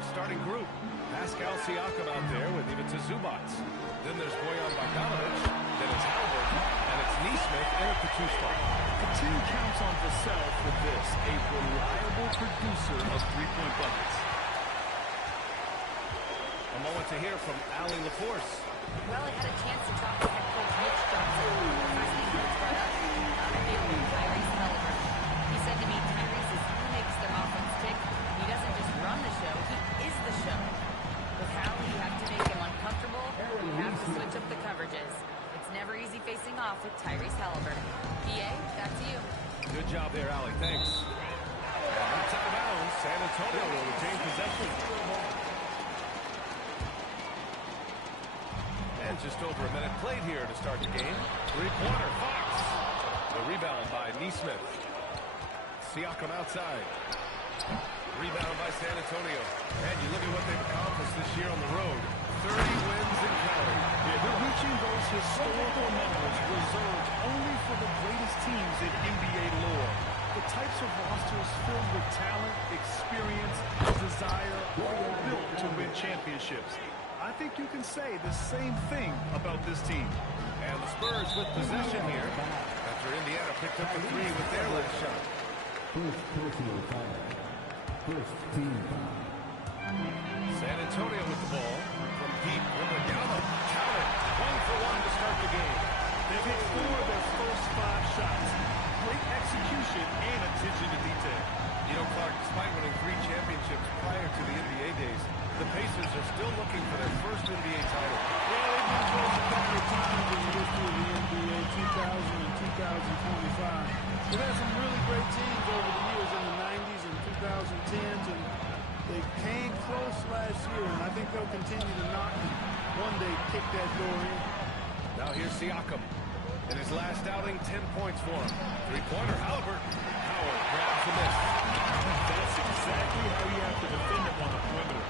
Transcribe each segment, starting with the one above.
Indiana starting group. Pascal Siakam out there with Ivica Zubac. Then there's Bojan Bogdanovic. Then it's Halliburton. And it's Nesmith in at the 2 spot. The team counts on Vassell for this, a reliable producer of three-point buckets. A moment to hear from Allie LaForce. Well, I had a chance to talk to head coach Mitch Johnson. The first thing Coach brought up, I'm feeling Tyrese Halliburton. He said to me, Tyrese is who makes their offense tick. He doesn't just run the show, he is the show. With Hal, you have to make him uncomfortable. You have to switch up the coverages. It's never easy facing off with Tyrese Halliburton. PA, back to you. Good job there, Allie. Thanks. And that's out of bounds. San Antonio will retain possession. And just over a minute played here to start the game. Three-pointer, Fox. The rebound by Nesmith. Siakam outside. Rebound by San Antonio. And you look at what they've accomplished this year on the road. 30 wins and counting. Yeah, they're reaching those historical numbers reserved only for the greatest teams in NBA lore. The types of rosters filled with talent, experience, desire, all built to win championships. I think you can say the same thing about this team. And the Spurs with possession here after Indiana picked up a 3 with their last shot. First team foul. San Antonio with the ball from Pete Wembanyama. Count it. 1 for 1 to start the game. They've hit 4 of their first 5 shots. Great execution and attention to detail. You know, Clark, despite winning 3 championships prior to the NBA days, the Pacers are still looking for their first NBA title. Yeah, they've been close a couple of times in the history of the NBA, 2000 and 2025. They've had some really great teams over the years in the 90s and 2010s, and they came close last year, and I think they'll continue to knock and one day kick that door in. Now here's Siakam. In his last outing, 10 points for him. Three-pointer, Halliburton. Howard grabs the miss. That's exactly how you have to defend him on the perimeter.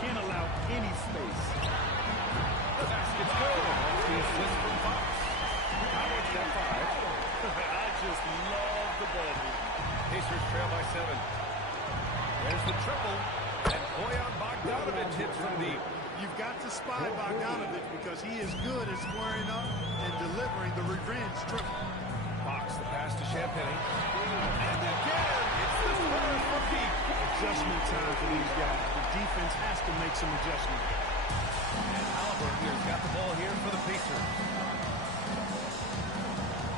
Can't allow any space. The basket's good. That's the assist from Fox. Howard's got 5. I just love the ball movement. Pacers trail by 7. There's the triple. And Bojan Bogdanovic hits from deep. You've got to spy Bogdanovic because he is good at squaring up and delivering the revenge triple. Fox, the pass to Champagne. And again, it's the Spurs from deep. Adjustment time for these guys. The defense has to make some adjustment. And Halliburton has got the ball here for the Pacers.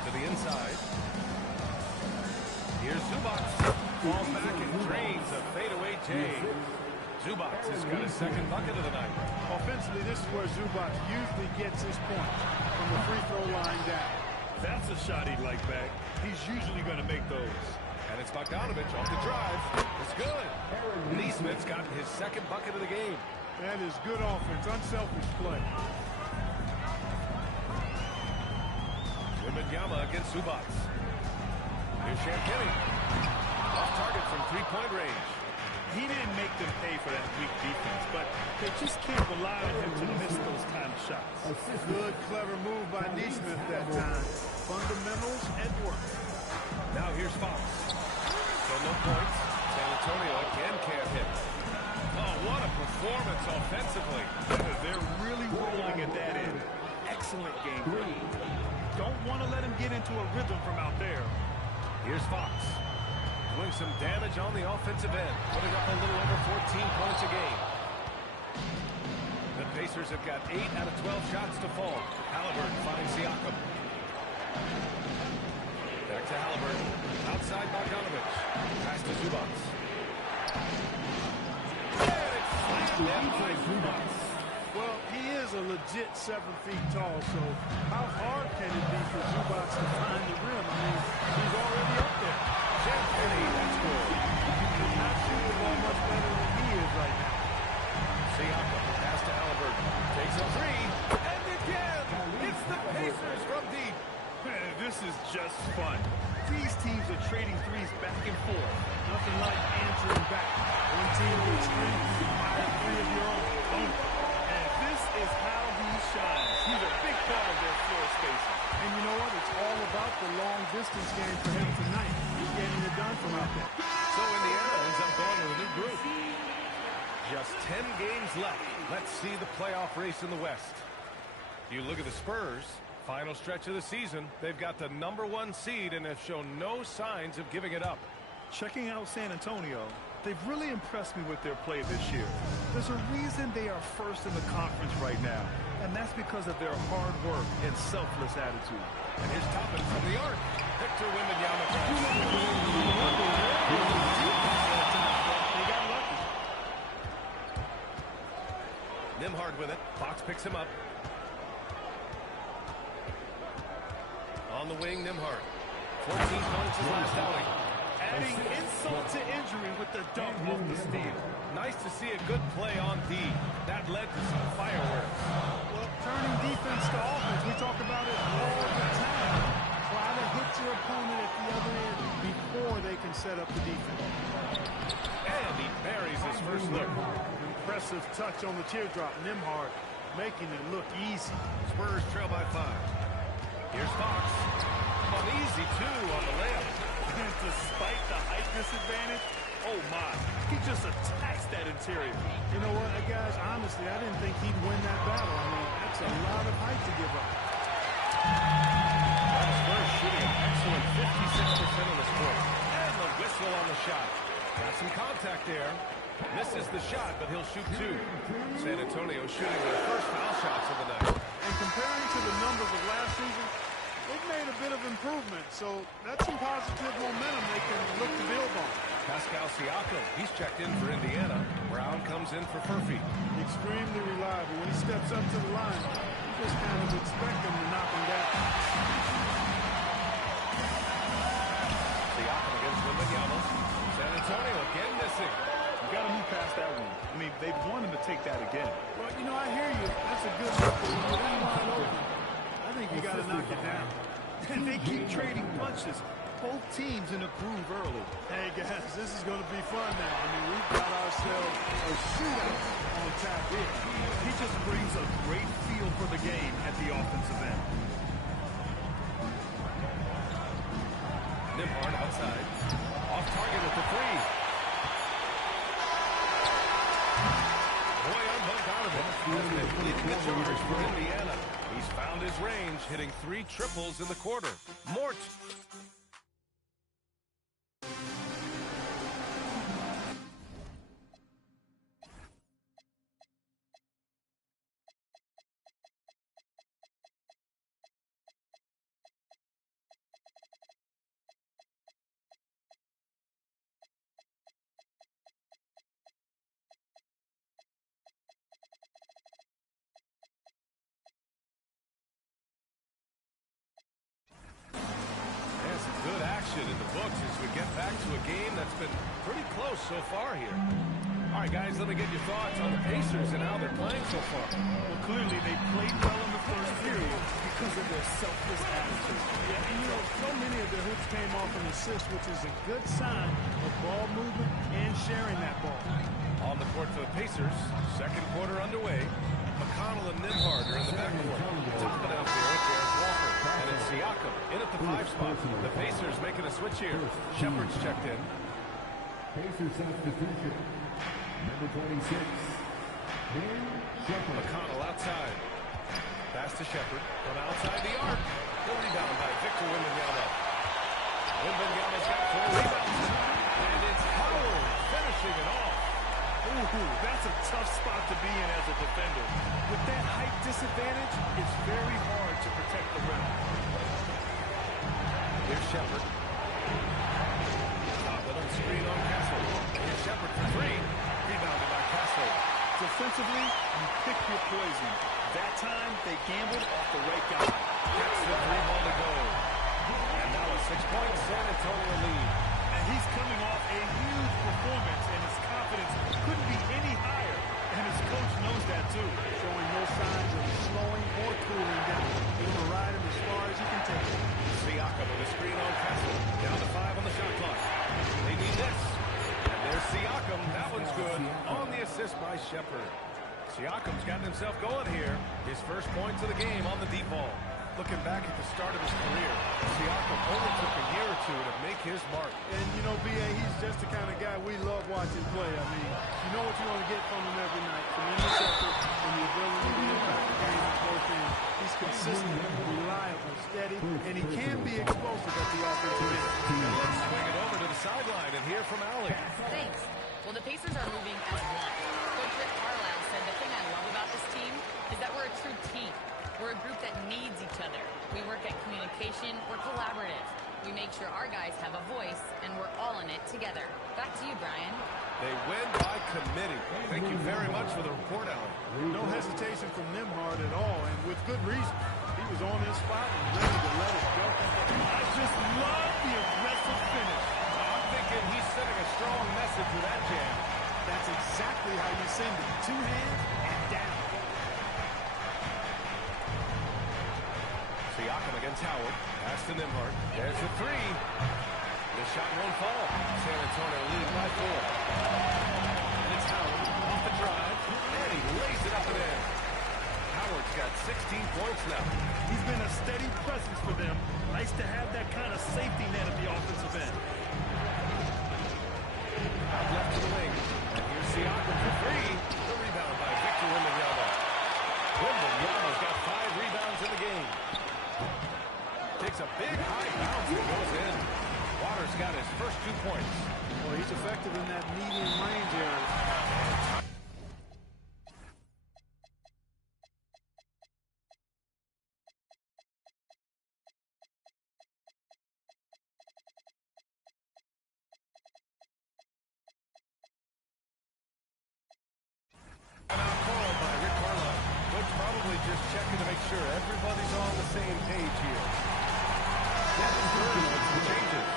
To the inside. Here's Zubac. Falls back and drains a fadeaway J. Zubac has got his second bucket of the night. Offensively, this is where Zubac usually gets his points, from the free throw line down. That's a shot he'd like back. He's usually going to make those. And it's Bogdanovic off the drive. It's good. Nesmith's got his second bucket of the game. That is good offense, unselfish play. Wembanyama against Zubac. Here's Champagne. Off target from three-point range. He didn't make them pay for that weak defense, but they just can't rely on him to miss those kind of shots. Good, clever move by Nesmith that time. Fundamentals at work. Now here's Fox. So no points. San Antonio again can't hit. Oh, what a performance offensively. They're really rolling at that end. Excellent game. Don't want to let him get into a rhythm from out there. Here's Fox. Doing some damage on the offensive end. Putting up a little over 14 points a game. The Pacers have got 8 out of 12 shots to fall. Halliburton finds Siakam. Back to Halliburton. Outside Bogdanovic. Pass to Zubac. And it's slammed in by Zubac. Well, he is a legit 7 feet tall, so how hard can it be for Zubac to find the rim? I mean, he's already up there. Champagne, that's good. You cannot shoot the ball much better than he is right now. Siakam, pass to Halliburton. Takes a 3. And again, it's the Pacers from deep. This is just fun. These teams are trading threes back and forth. Nothing like answering back. One team gets 3, you fire 3 of your own. And this is how he shines. He's a big part of their floor spacing. And you know what? It's all about the long distance game for him tonight. He's getting it done from out there. So Indiana ends up going to a new group. Just 10 games left. Let's see the playoff race in the West. You look at the Spurs, final stretch of the season. They've got the #1 seed and have shown no signs of giving it up. Checking out San Antonio, they've really impressed me with their play this year. There's a reason they are first in the conference right now, and that's because of their hard work and selfless attitude. And here's Toppin from the arc. Victor Wembanyama. They got lucky. Nembhard with it. Fox picks him up. On the wing, Nembhard. 14 points his last outing. Adding insult to injury with the dunk off the steal. Nice to see a good play on D. That led to some fireworks. Well, turning defense to offense, we talk about it all the time. Try to hit your opponent at the other end before they can set up the defense. And he buries his first look. Impressive touch on the teardrop. Nembhard making it look easy. Spurs trail by 5. Here's Fox. An easy 2 on the layup. And despite the height disadvantage, oh my, he just attacks that interior. You know what, guys, honestly, I didn't think he'd win that battle. I mean, that's a lot of height to give up. Spurs shooting an excellent 56% of this quarter. And the whistle on the shot. Got some contact there. Misses the shot, but he'll shoot 2. San Antonio shooting their first foul shots of the night. And comparing to the numbers of last season, they've made a bit of improvement, so that's some positive momentum they can look to build on. Pascal Siakam, he's checked in for Indiana. Brown comes in for Furphy. Extremely reliable. When he steps up to the line, you just kind of expect him to knock him down. Siakam against Wembanyama. San Antonio again missing. You got to move past that one. I mean, they've wanted to take that again. Well, you know, I hear you. That's a good look, but when you're in wide open, I think you got to knock it down. And they keep trading punches. Both teams in a groove early. Hey, guys, this is going to be fun now. I mean, we've got ourselves a shootout on tap here. He just brings a great feel for the game at the offensive end. Nembhard outside. Off target with the 3. Boy, unbunked out of it. Has been leading the charge for Indiana. He's found his range, hitting 3 triples in the quarter. Mort. In the books as we get back to a game that's been pretty close so far here. All right, guys, let me get your thoughts on the Pacers and how they're playing so far. Well, clearly they played well in the first period because of their selfless attitude. Yeah, and you know, so many of their hoops came off an assist, which is a good sign of ball movement and sharing that ball. On the court for the Pacers, second quarter underway. McConnell and Nembhard are in the backcourt. Topping out here with Derek Walker. And it's Siakam in at the 5 spot. The Pacers making a switch here. Shepard's checked in. Pacers substitution. Number 26. Shepard. McConnell outside. Pass to Shepard. From outside the arc. The rebound by Victor Wembanyama. Wembanyama's got 4 rebounds. And it's Howard finishing it off. Ooh, that's a tough spot to be in as a defender. With that height disadvantage, it's very hard to protect the rim. Here's Shepard. Toppin on screen on Castle. Here's Shepard for 3. Rebounded by Castle. Defensively, you pick your poison. That time, they gambled off the right guy. Gets the 3-ball to go. And now a 6-point San Antonio lead. And he's coming off a huge performance, and his confidence couldn't be any higher. And his coach knows that, too. Showing no signs of slowing or cooling down. You're going to ride him as far as you can take him. Siakam with a screen on Castle. Down to 5 on the shot clock. They need this. And there's Siakam. That one's good. On the assist by Shepard. Siakam's gotten himself going here. His first points of the game on the deep ball. Looking back at the start of his career, Siakam only took a year or 2 to make his mark. And, you know, B.A., he's just the kind of guy we love watching. watching play. I mean, you know what you want to get from him every night. Tremendous effort and the ability to impact the game on both ends. He's consistent, reliable, steady, and he can be explosive at the offensive end. Let's swing it over to the sideline and hear from Allie. Thanks. Well, the Pacers are moving as one. Coach Rick Carlisle said the thing I love about this team is that we're a true team. We're a group that needs each other. We work at communication. We're collaborative. We make sure our guys have a voice, and we're all in it together. Back to you, Brian. They win by committee. Thank you very much for the report, Allie. No hesitation from Nembhard at all, and with good reason. He was on his spot and ready to let it go. I just love the aggressive finish. I'm thinking he's sending a strong message with that jam. That's exactly how you send it. Two hands and down. Siakam against Howard. Pass to Nembhard. There's the three. The shot won't fall. San Antonio leading by 4. And it's Howard off the drive. And he lays it up and in. Howard's got 16 points now. He's been a steady presence for them. Nice to have that kind of safety net at the offensive end. Out left to the wing. And here's Siakam for 3. The rebound by Victor Wembanyama. Wembanyama's got 5 rebounds in the game. Takes a big high bounce and goes in. Waters got his first 2 points. Well, he's effective in that medium range area. Timeout called by Rick Carlisle. Coach probably just checking to make sure everybody's on the same page here. Dennis Burns makes the changes.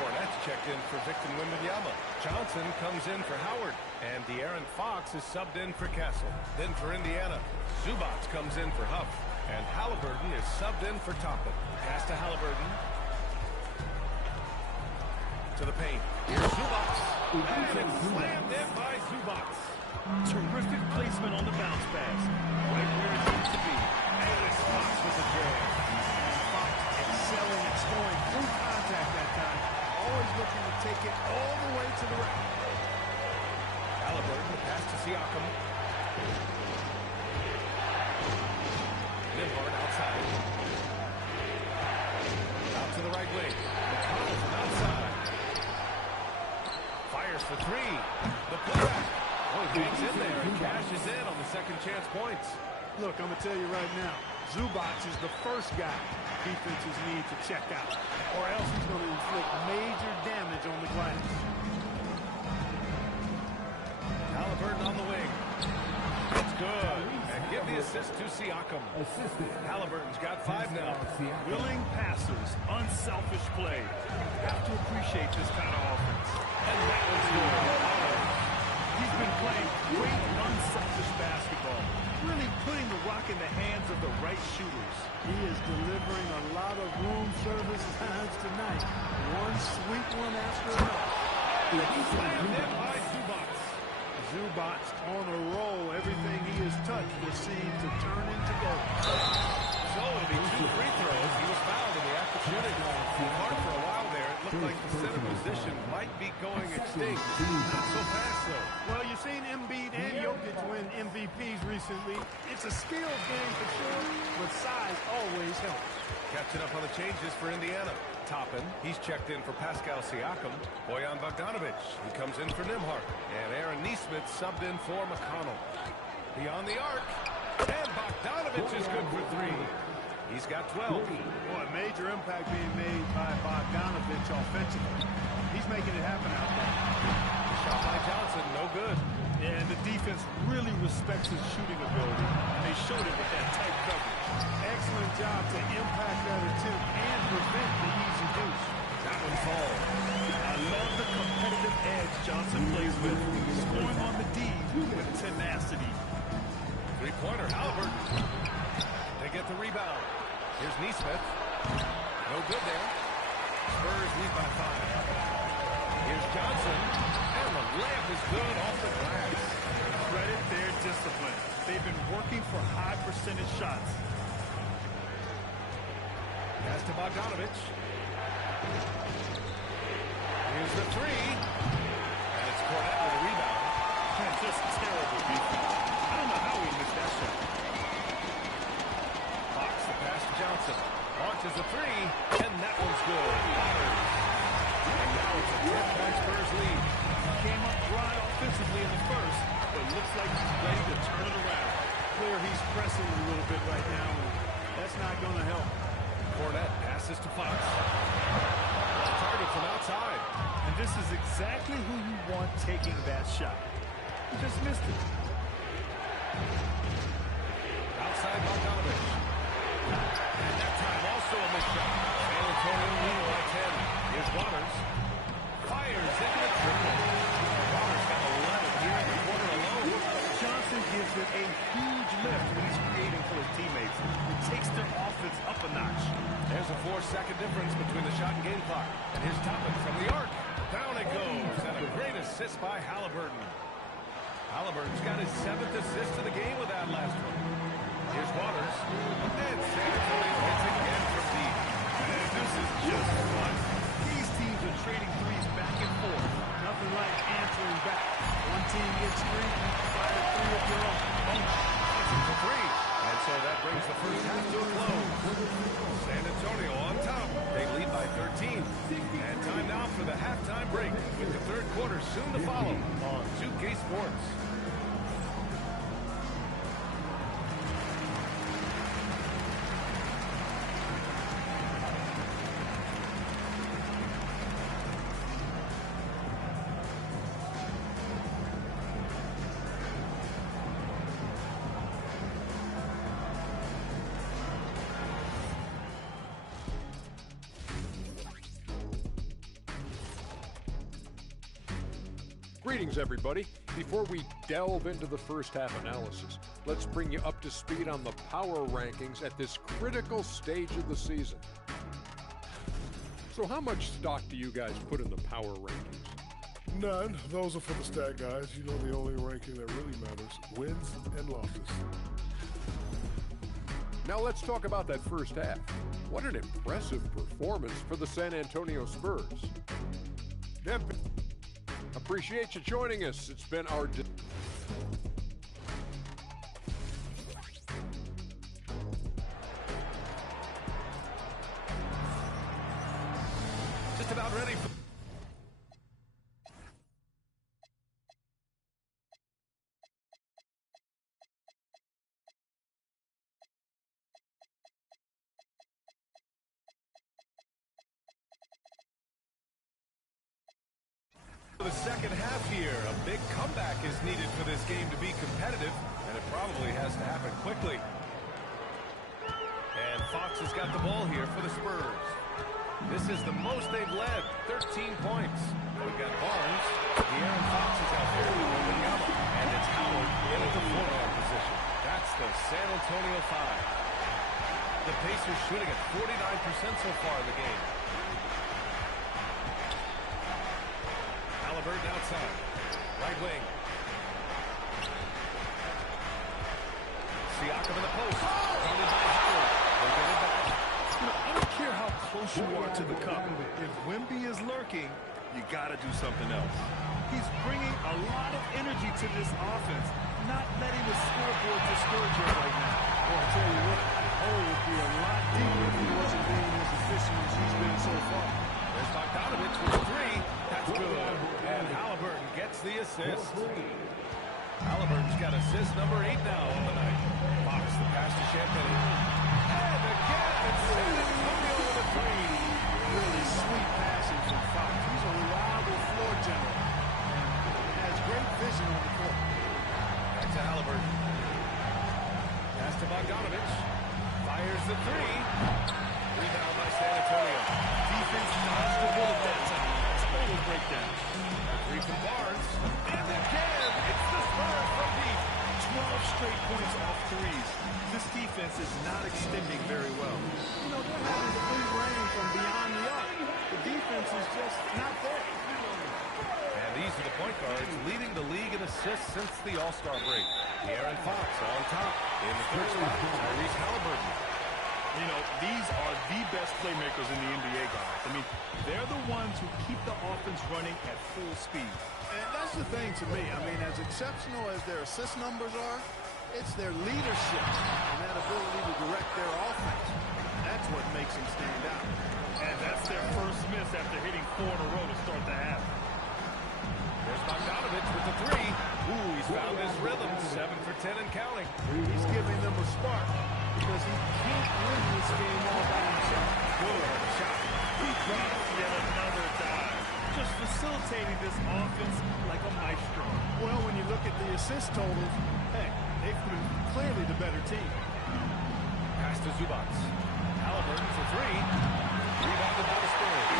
Cornette's checked in for Victor Wembanyama. Johnson comes in for Howard. And De'Aaron Fox is subbed in for Castle. Then for Indiana, Zubac comes in for Huff. And Halliburton is subbed in for Toppin. Pass to Halliburton. To the paint. Here's Zubac. And it's slammed in by Zubac. Terrific placement on the bounce pass. Right where it needs to be. And it's Fox with the jam. Fox excelling at scoring through contact that time. Always looking to take it all the way to the rack. Halliburton, pass to Siakam. Nembhard outside. Out to the right wing. McConnell from outside. Fires for 3. The putback. Oh, he hangs in there and cashes in on the second chance points. Look, I'm going to tell you right now, Zubac is the first guy defenses need to check out, or else he's going to inflict major damage on the glass. Halliburton on the wing. That's good. And give the assist to Siakam. Halliburton's got 5 now. Willing passers, unselfish play. Have to appreciate this kind of offense. And that was good. He's been playing great, unselfish basketball, really putting the rock in the hands of the right shooters. He is delivering a lot of room service times tonight. One sweet one after another. Slammed in by Zubac. Zubac on a roll. Everything he has touched will seem to turn into gold. So it'll be 2 free throws. He was fouled in the act of shooting. Hard for a while there. It looked like the center position might be going extinct. Not so fast, though. Well, you've seen Embiid and Jokic win MVPs recently. It's a skills game for sure, but size always helps. Catching up on the changes for Indiana. Toppin, he's checked in for Pascal Siakam. Bojan Bogdanovic, he comes in for Nembhard. And Aaron Nesmith subbed in for McConnell. Beyond the arc. And Bogdanovic is good for 3. He's got 12. Boy, major impact being made by Bogdanovic offensively. He's making it happen out there. Shot by Johnson, no good. And the defense really respects his shooting ability, and they showed it with that tight coverage. Excellent job to impact that attempt and prevent the easy deuce. That one falls. I love the competitive edge Johnson plays with, scoring on the D with tenacity. 3-pointer, Halliburton. They get the rebound. Here's Nesmith. No good there. Spurs lead by 5. Here's Johnson. And the layup is good off the glass. Credit their discipline. They've been working for high percentage shots. Pass to Bogdanovic. Here's the 3. And it's Cornette with a just terrible defense. I don't know how he missed that shot. Fox the pass to Johnson. Launches a three, and that one's good. Waters. And now it's a 10-point Spurs lead. Came up dry offensively in the first, but looks like he's ready to turn it around. Clear he's pressing a little bit right now, and that's not going to help. Fournette passes to Fox. Target from outside. And this is exactly who you want taking that shot. He just missed it. Outside Bogdanovich. And that time also a missed shot. San Antonio leading by 10. Here's Waters. Fires into the triple. Waters got 11 here in the quarter alone. Johnson gives it a huge lift when he's creating for his teammates. It takes their offense up a notch. There's a 4-second difference between the shot and game clock. And here's Toppin from the arc. Down it goes. And a great assist by Halliburton. Halliburton's got his 7th assist of the game with that last one. Here's Waters. And San Antonio hits again from deep. And this is just fun. These teams are trading threes back and forth. Nothing like answering back. One team gets three, fire three of your own. It's a three. And so that brings the first half to a close. San Antonio on top. They lead by 13. And time now for the halftime break, with the third quarter soon to follow on 2K Sports. Greetings, everybody. Before we delve into the first half analysis, let's bring you up to speed on the power rankings at this critical stage of the season. So how much stock do you guys put in the power rankings? None. Those are for the stat guys. You know, the only ranking that really matters: wins and losses. Now let's talk about that first half. What an impressive performance for the San Antonio Spurs. Appreciate you joining us. It's been our... Just about ready for... The second half here. A big comeback is needed for this game to be competitive, and it probably has to happen quickly. And Fox has got the ball here for the Spurs. This is the most they've led, 13 points. We've got Barnes. De'Aaron Fox is out there with Wembanyama, and it's Howard in at the four-man position. That's the San Antonio 5. The Pacers shooting at 49% so far in the game. Halliburton outside. Right wing. Siakam in the post. Counted by Howard. They'll get it back. You know, I don't care how close you are to the cup. If Wemby is lurking, you got to do something else. He's bringing a lot of energy to this offense, not letting the scoreboard discourage him right now. Well, I'll tell you what, Hole would be a lot deeper if he wasn't being as efficient as he's been so far. There's Bogdanovich with a three. That's good. And Halliburton gets the assist. Halliburton's got assist number 8 now on the night. Fox the pass to Champagne. And again, it's San Antonio with a three. Really sweet passing from Fox. He's a reliable floor general and has great vision on the court. Back to Halliburton. Pass to Bogdanovich. Fires the three. Rebound by San Antonio. Defense dodged the bullet that time. Total breakdown. Three from Barnes. And again, it's the Spurs from deep. 12 straight points off threes. This defense is not extending very well. You know, they're having the free reign from beyond the arc. The defense is just not there. And these are the point guards leading the league in assists since the All-Star break. De'Aaron Fox on top. In the third spot, Tyrese Halliburton. You know, these are the best playmakers in the NBA, guys. I mean, they're the ones who keep the offense running at full speed. And that's the thing to me. I mean, as exceptional as their assist numbers are, it's their leadership and that ability to direct their offense. That's what makes them stand out. And that's their first miss after hitting 4 in a row to start the half. There's Bogdanovich with the three. Ooh, he's found his rhythm. 7 for 10 and counting. He's giving them a spark because he can't win this game all by himself. Good shot. He drops yet another dive, just facilitating this offense like a maestro. Well, when you look at the assist totals, heck, they've been clearly the better team. Pass to Zubac. Halliburton for three. Rebounded by the Spurs.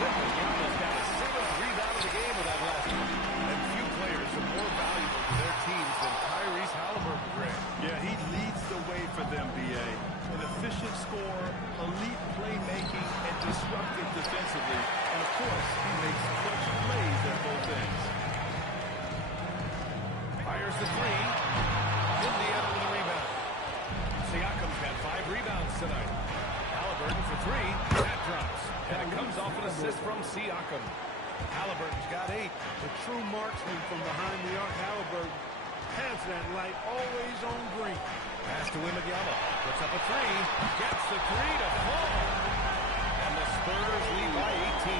Wembanyama's got his 7th rebound of the game with that last one. And few players are more valuable to their teams than Tyrese Halliburton, Greg. Yeah, he leads the way for them, B.A. An efficient scorer, elite playmaking, and disruptive defensively. And, of course, he makes clutch plays at both ends. Fires the three. Indiana with a rebound. Siakam's got 5 rebounds tonight. Halliburton for three. That drops. And it comes off an assist from Siakam. Halliburton's got 8. The true marksman from behind the arc, Halliburton, has that light always on green. Pass to Wembanyama. Puts up a three. Gets the three to fall. And the Spurs lead by 18.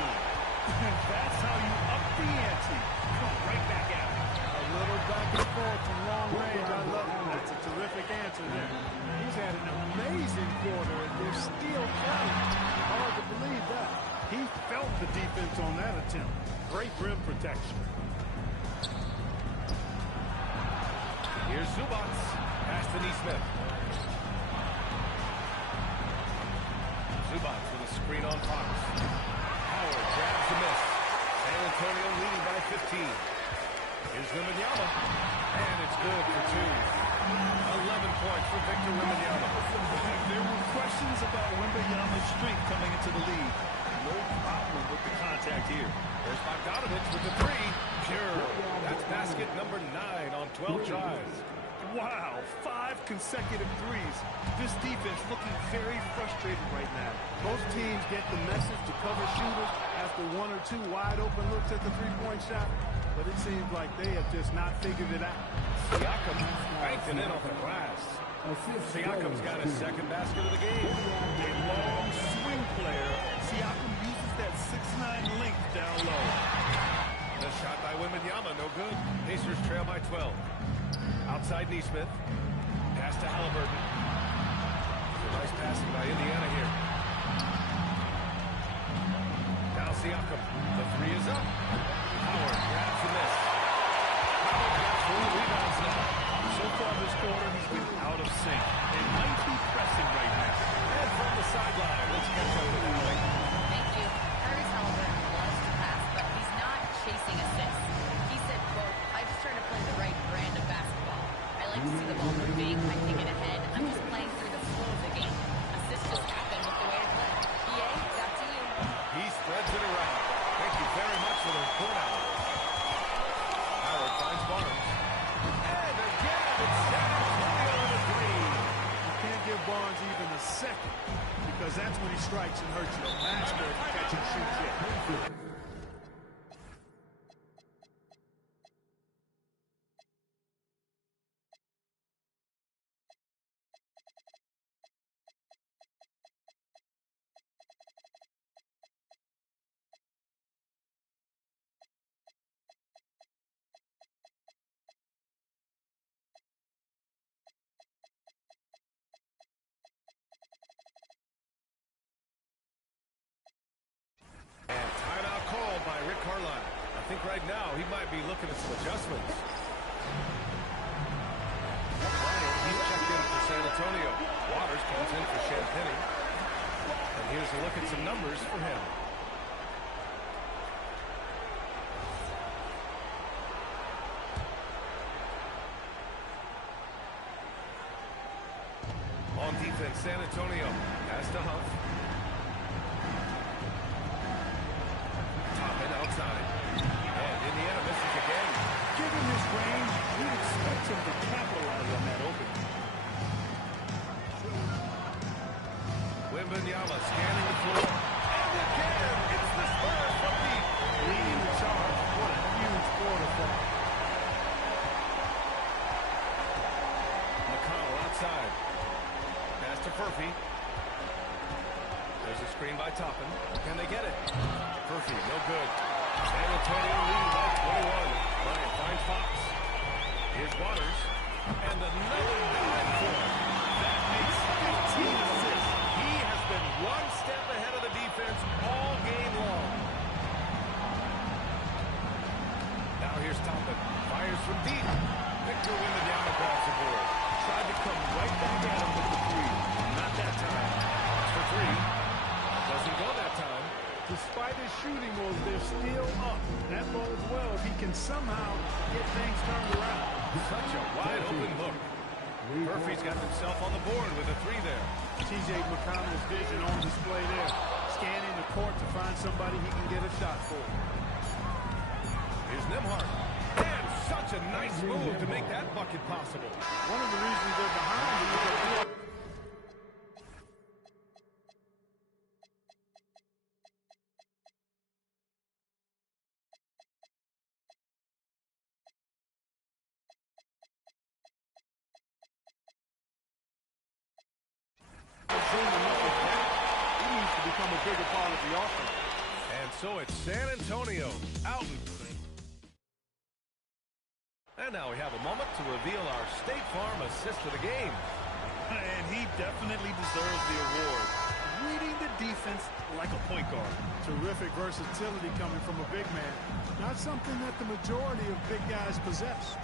That's how you up the ante. Come right back at it. A little back and forth from long range. I love it. That's a terrific answer there. He's had an amazing quarter, and they're still playing. Hard to believe that. He felt the defense on that attempt. Great rim protection. Here's Zubac. Pass to Neesmith. Zubac with a screen on Fox. Howard grabs the miss. San Antonio leading by 15. Here's Wembanyama. And it's good for 2. 11 points for Victor Wembanyama. There were questions about Wembanyama's strength coming into the league. No problem with the contact here. There's Bogdanovich with the three. Pure. That's basket number 9 on 12 tries. Wow, 5 consecutive threes. This defense looking very frustrated right now. Most teams get the message to cover shooters after 1 or 2 wide open looks at the three-point shot, but it seems like they have just not figured it out. Siakam banked it in off the glass. Siakam's got his 2nd basket of the game. A long swing player. Siakam uses that 6'9" length down low. The shot by Wembanyama, no good. Pacers trail by 12. Outside Neesmith. Pass to Halliburton. Nice passing by Indiana here. Now Siakam. The three is up. Howard grabs the miss. Howard got 4 rebounds now. So far this quarter, he's been out of sync. They might be pressing right now. And from the sideline, let's catch up with Alec. Thank you. Tyrese Halliburton loves to pass, but he's not chasing assists. He said, quote, I just try to play the right brand of basketball. I like to see the ball moving, I can get ahead, I'm just playing through the flow of the game. Assists just happen with the way I play. PA, back to you. He spreads it around. Thank you very much for the report, Alec. Howard finds Barnes. And again, it's San Antonio on the three. You can't give Barnes even a second because that's when he strikes and hurts you. Master of catch and shoot yet. And timeout called by Rick Carlisle. I think right now he might be looking at some adjustments. Bryant, he's checked in for San Antonio. Waters comes in for Champagny. And here's a look at some numbers for him. On defense, San Antonio has to Huff. Top end outside. And Indiana misses again. Given his range, you'd expect him to capitalize on that opening. by Toppin. Can they get it? Murphy, no good. San Antonio leading by 21. Bryant finds Fox. Here's Waters. And another dive for him. That makes 15 assists. He has been one step ahead of the defense all game long. Now here's Toppin. Fires from deep. Victor Wembanyama grabs the board. Tried to come right back at him with the three. Not that time. For three. Doesn't go that time. Despite his shooting moves, they're still up. That bodes well if he can somehow get things turned around. Such a wide open look. Murphy's got himself on the board with a three there. T.J. McConnell's vision on display there. Scanning the court to find somebody he can get a shot for. Here's Nembhard. And such a nice move to make that bucket possible. One of the reasons they're behind is that he needs to become a bigger part of the offense. And so it's San Antonio out. And now we have a moment to reveal our State Farm assist of the game. And he definitely deserves the award. Reading the defense like a point guard. Terrific versatility coming from a big man. Not something that the majority of big guys possess.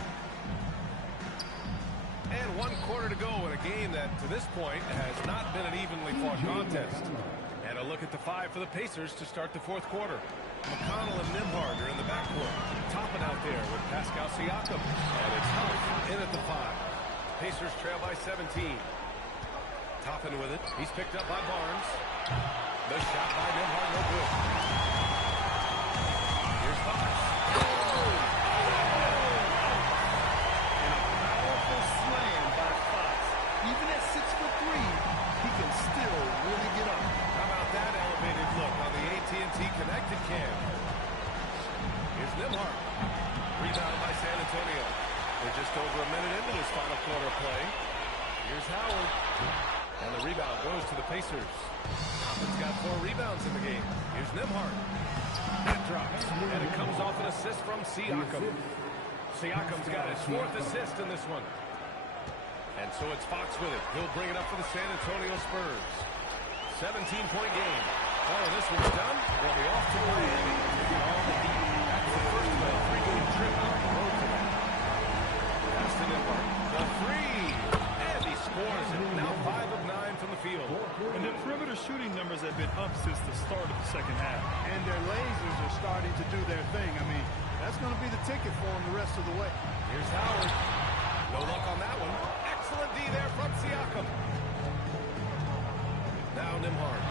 And 1 quarter to go in a game that, to this point, has not been an evenly fought contest. And a look at the 5 for the Pacers to start the 4th quarter. McConnell and Nembhard are in the backcourt. Toppin out there with Pascal Siakam. And it's Huff in at the 5. Pacers trail by 17. Toppin with it. He's picked up by Barnes. The shot by Nembhard, no good. Here's Fox. Even at 6'3", he can still really get up. How about that elevated look on the AT&T connected cam? Here's Nembhard. Rebound by San Antonio. We're just over a minute into this final quarter play. Here's Howard. And the rebound goes to the Pacers. Toppin's got 4 rebounds in the game. Here's Nembhard. That drops. And it comes off an assist from Siakam. Siakam's got his 4th assist in this one. And so it's Fox with it. He'll bring it up for the San Antonio Spurs. 17-point game. Oh, this one's done. They'll be off to Miami. All the heat. That's the first of a 3-game trip out on the road tonight. Pass to Nembhard. The 3. And he scores it. Now 5 of 9 from the field. And their perimeter shooting numbers have been up since the start of the second half. And their lasers are starting to do their thing. I mean, that's going to be the ticket for them the rest of the way. Here's Howard. No luck on that one. Excellent D there from Siakam. Now Nembhard.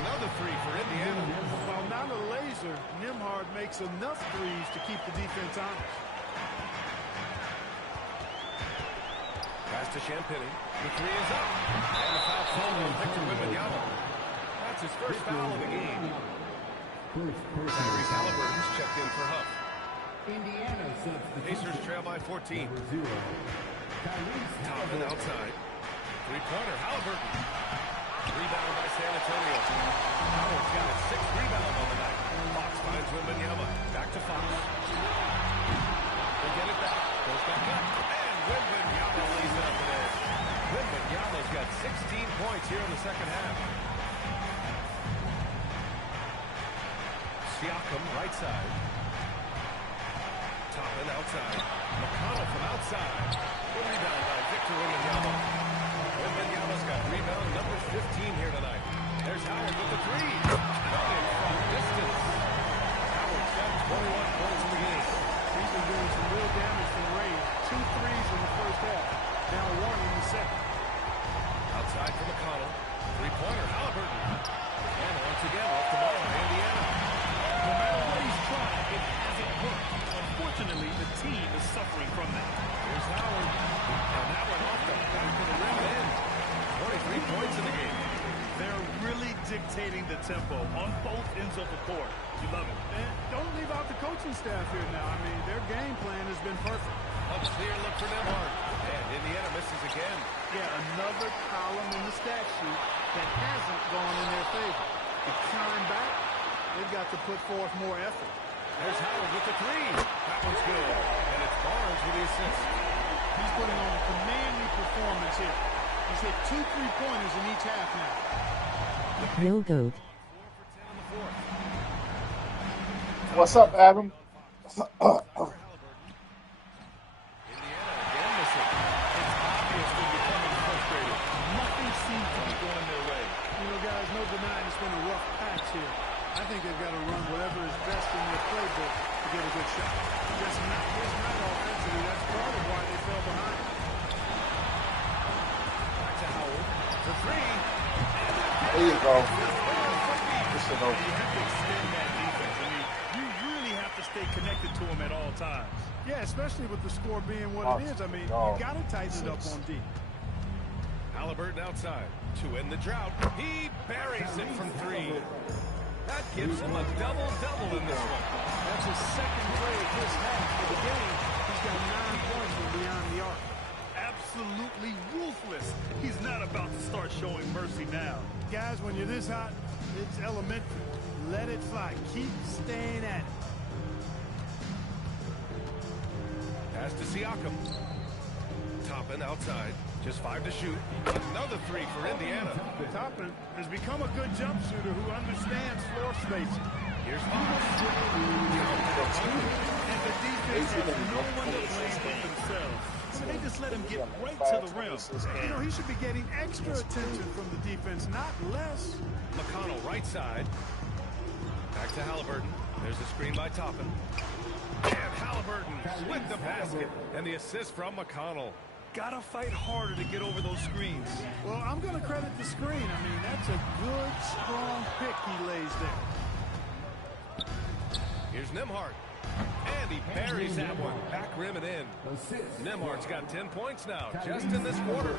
Another 3 for Indiana. While not a laser, Nembhard makes enough threes to keep the defense honest. Pass to Champagny. The 3 is up. And the foul called on Victor Wembanyama. That's his first foul of the game. Tyrese Halliburton's checked in for Huff. Pacers trail by 14. Toppin outside. 3-pointer, Halliburton. Rebound by San Antonio. Howard's got his 6th rebound on the night. Fox finds Wembanyama. Back to Fox. They get it back. Goes back up. And Wembanyama lays it up and in. Wembanyama's got 16 points here in the second half. Siakam, right side. Toppin outside. McConnell from outside. The rebound by Victor Wembanyama. Wembanyama's got rebound number 15 here tonight. There's Howard with the 3. Coming from distance. Howard's got 21 points in the game. He's been doing some real damage from range. 2 threes in the first half. Now 1 in the second. Outside for McConnell. 3-pointer, Halliburton. And once again, off the ball by Indiana. No matter what he's tried, it hasn't worked. Unfortunately, the team is suffering from that. Here's Howard. And that one off the back of the rim and in. 23 points in the game. They're really dictating the tempo on both ends of the court. You love it. And don't leave out the coaching staff here now. I mean, their game plan has been perfect. A clear look for Nembhard. And Indiana misses again. Yeah, another column in the stat sheet that hasn't gone in their favor. To climb back, they've got to put forth more effort. There's Howard with the three. That one's good. And it's Barnes with the assist. He's putting on a commanding performance here. He's hit 2 3-pointers in each half now. Real goat. What's up, Adam? Indiana again missing. It's obvious they're becoming frustrated. Nothing seems to be going their way. You know, guys, no denying it's been a rough patch here. I think they've got to run whatever is best in their playbook to get a good shot. Just not offensively. That's part of why they fell behind. Back to Howard. The three. There you go. You have to extend that defense. I mean, you really have to stay connected to him at all times. Yeah, especially with the score being what it is. I mean, you got to tighten it up on D. Halliburton outside to end the drought. He buries it from three. That gives him a double-double in this one. That's his second trade this half of the game. He's got 9 points from beyond the arc. Absolutely ruthless. He's not about to start showing mercy now. Guys, when you're this hot, it's elementary. Let it fly. Keep staying at it. Pass to Siakam. Toppin outside. Just 5 to shoot. Another three for Indiana. Toppin has become a good jump shooter who understands floor spacing. Here's Fox. And the defense has no one to blame but themselves. I mean, they just let him get right to the rim. You know, he should be getting extra attention from the defense, not less. McConnell right side. Back to Halliburton. There's a screen by Toppin. And Halliburton with the basket. And the assist from McConnell. Gotta fight harder to get over those screens. Well, I'm going to credit the screen. I mean, that's a good, strong pick he lays there. Here's Nembhard. And he buries that one. Back rim and in. Nembhard's got 10 points now, just in this quarter.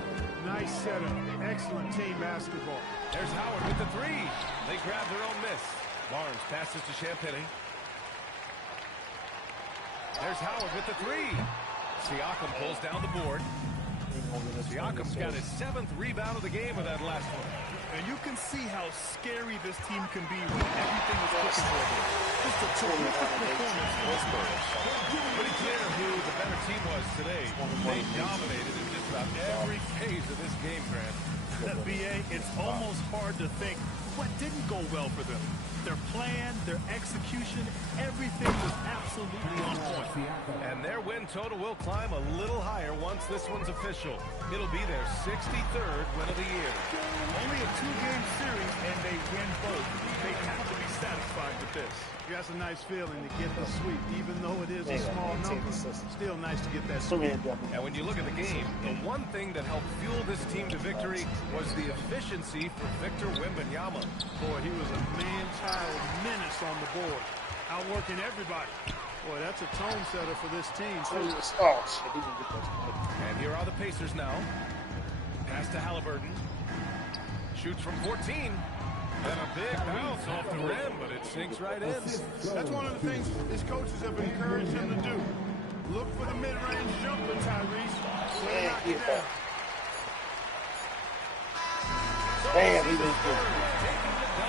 Nice setup. Excellent team basketball. There's Howard with the three. They grab their own miss. Barnes passes to Champagny. There's Howard with the three. Siakam pulls down the board. Siakam's got his 7th rebound of the game with that last one. And you can see how scary this team can be when everything is clicking for them. Just a terrific performance for the Spurs. Pretty clear who the better team was today. They dominated in just about every phase of this game, Grant. BA, it's almost hard to think what didn't go well for them. Their plan, their execution, everything was absolutely on point. And their win total will climb a little higher once this one's official. It'll be their 63rd win of the year. Only a 2-game series, and they win both. They have to be satisfied with this. That's a nice feeling to get the sweep, even though it is a small number. Still nice to get that sweep. And when you look at the game, the one thing that helped fuel this team to victory was the efficiency for Victor Wembanyama. Boy, he was a man-child menace on the board, outworking everybody. Boy, that's a tone setter for this team, too. And here are the Pacers now. Pass to Halliburton. Shoots from 14. And a big bounce off the rim, but it sinks right in. That's one of the things his coaches have encouraged him to do. Look for the mid-range jumper, Tyrese. Knock it down. Damn, he was good.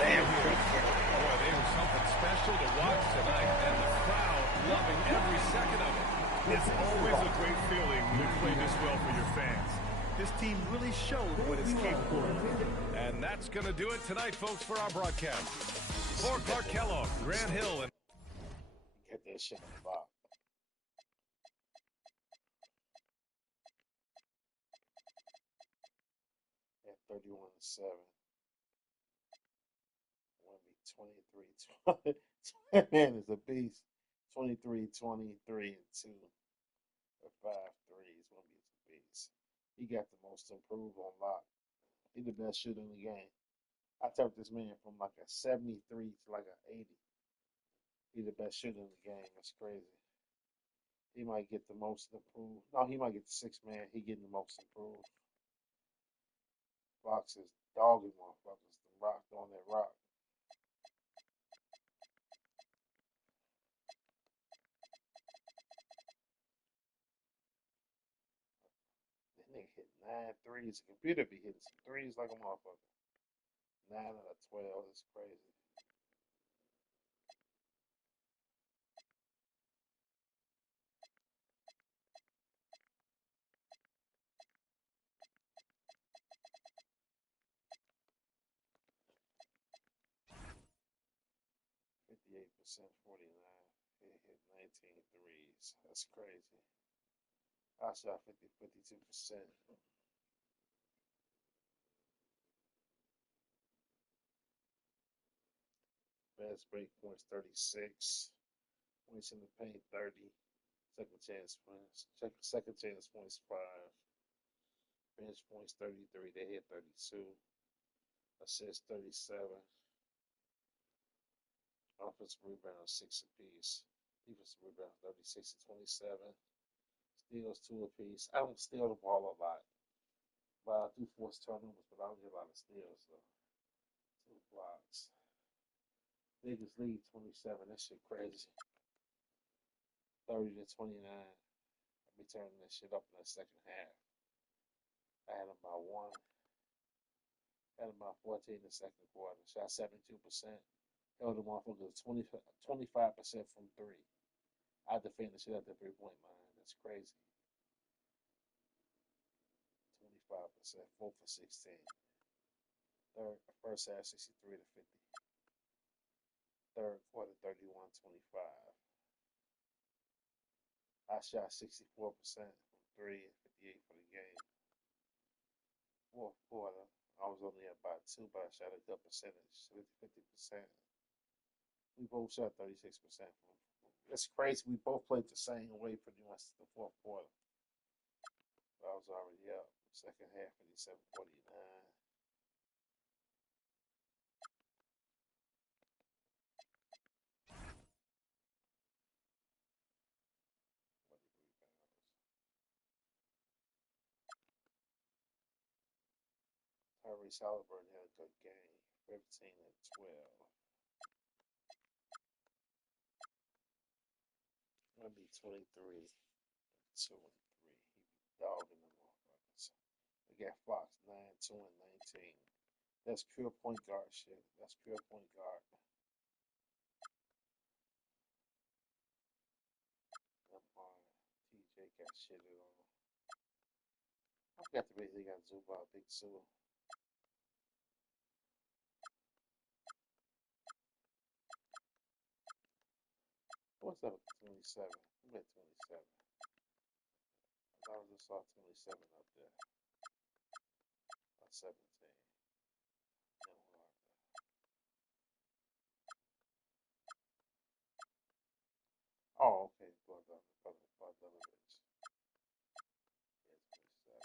Damn. Boy, they were something special to watch tonight, and the crowd loving every second of it. It's always a great feeling when you play this well for your fans. This team really showed what it's capable of. And that's going to do it tonight, folks, for our broadcast. For Clark Kellogg, Grant Hill, and Get that shit on the box. At 31-7. Want to be 23-20. Man is a beast. 23-23 and 2. For 5 threes. Want to be a beast. He got the most improved on lock. He's the best shooter in the game. I took this man from like a 73 to like an 80. He's the best shooter in the game. That's crazy. He might get the most improved. No, he might get the 6th man. He getting the most improved. Fox is dogging motherfuckers. The rock on that rock. That nigga hit 9 threes. The computer be hitting some threes like a motherfucker. 9 out of 12 is crazy. %, 49. He hit 19 threes. That's crazy. I shot 52%. Fast break points 36. Points in the paint 30. Second chance points. Second chance points 5. Bench points 33. They hit 32. Assists 37. Offensive rebound 6 apiece. Defensive rebound 36 to 27. Steals 2 apiece. I don't steal the ball a lot, but I do force turnovers, but I don't get a lot of steals. So 2 blocks. Biggest lead 27. That shit crazy. 30 to 29. I'll be turning that shit up in the second half. I had about 1. Had about 14 in the second quarter. Shot 72%. Held the motherfuckers 25% from 3. I defend the shit at the 3-point line. That's crazy. 25%, 4 for 16. First half 63 to 50. Third quarter 31-25. I shot 64% from 3 and 58 for the game. Fourth quarter, I was only at about 2, but I shot a good percentage, 50%. We both shot 36%. It's crazy. We both played the same way pretty much the fourth quarter. But I was already up. Second half, 57-49. Tyrese Halliburton had a good game, 15 and 12. Gonna be 23, 2 and 3. He be dogging the motherfuckers. We got Fox 9, 2 and 19. That's pure point guard shit. That's pure point guard. TJ got shitted on. I forgot to really got Zubac, Big Sue. What's up with 27? Who at 27? I just saw 27 up there. 17. Oh, okay. Bogdanovich. Yeah, 27.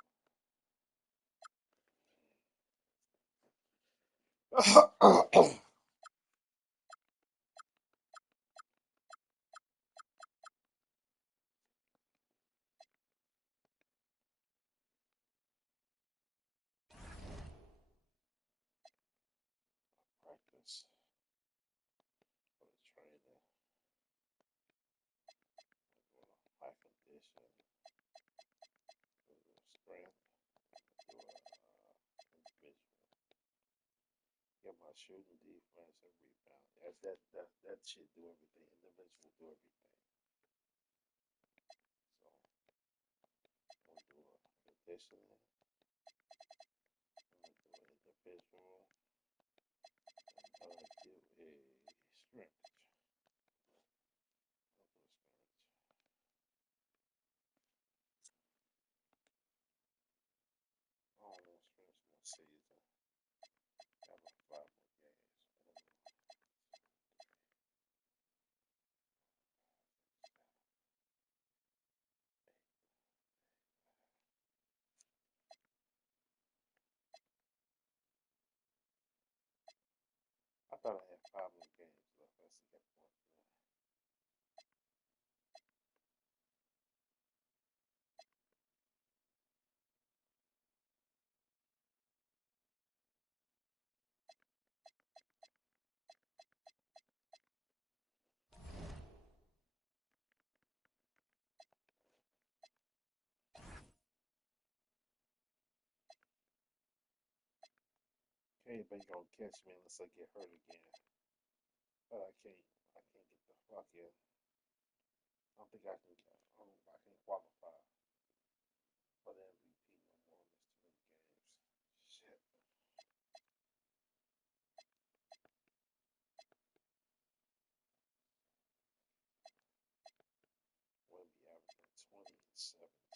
Practice for the trainer. High condition. Strength. Individual. Get my shooting, defense, and rebound. That shit do everything. Individual do everything. So I'm gonna do a conditioning. I'm gonna do an individual. I'm gonna do a scrimmage. I'll do a scrimmage. I don't want scrimmage one season. I have 5 more games. I thought I had 5 more games left. I still got 1 now. Anybody gonna catch me unless I get hurt again. But I can't get the fuck in. I don't think I can qualify for the MVP no more. Missed too many games. Shit. Wouldn't be averaging 20 and 7.